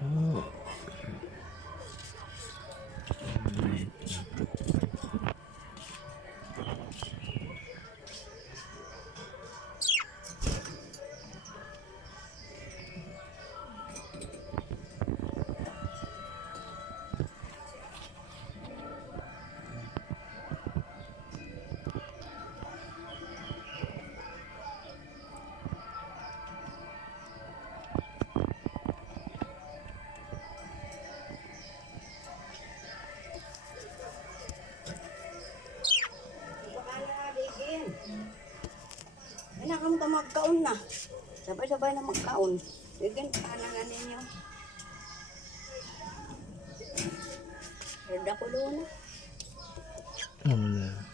Oh. Anak mo ka magkaon na. Sabay-sabay na magkaon. Bigyan pa na ninyo. Rada ko doon. Oh,